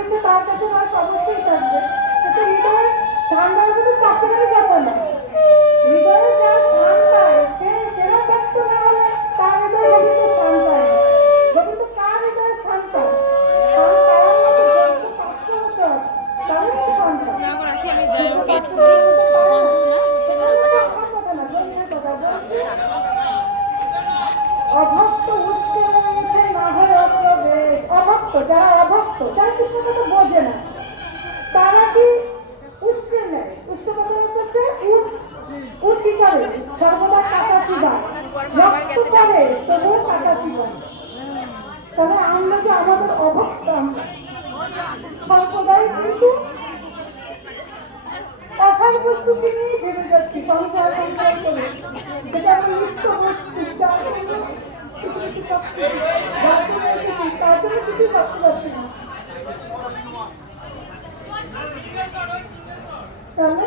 দিয়েছে তার কাছে রস অবশ্যই থাকবে। কিন্তু হৃদয়ে ধান দেওয়া কিন্তু চাকরির ব্যাপার না। হৃদয়ে যা ধান পায় সে সেরা ব্যক্ত না হলে তার হৃদয় রবীন্দ্র স্থান পায় না। রবীন্দ্র কার হৃদয়ে স্থান পায়? স্থান পাওয়ার মতো যোগ্য পাত্র হতে হবে, তাহলে সে স্থান পায়। যোগ্য পাত্র হতে পারে না, তাহলে আমার কথা না, রবীন্দ্রের কথা বলছি। অভক্ত উৎসে উঠে না হয় অপ্রবেশ। অভক্ত, যারা অভক্ত, যারা কৃষ্ণ কথা বোঝে না, তারা কি উৎসে নেয়? উৎসে কথা হচ্ছে উঠ, উঠ কি করে? সর্বদা কাটা চিবায়, রক্ত করে তবুও কাটা চিবায়। তাহলে আমরা যে আমাদের অভক্ত সম্প্রদায় কিন্তু আশার প্রস্তুতি নিয়ে ভেবে যাচ্ছি সংসার সংসার করে, যেটা আমি নিত্য বস্তু তাদের কিছু করতে পারছি না। তাহলে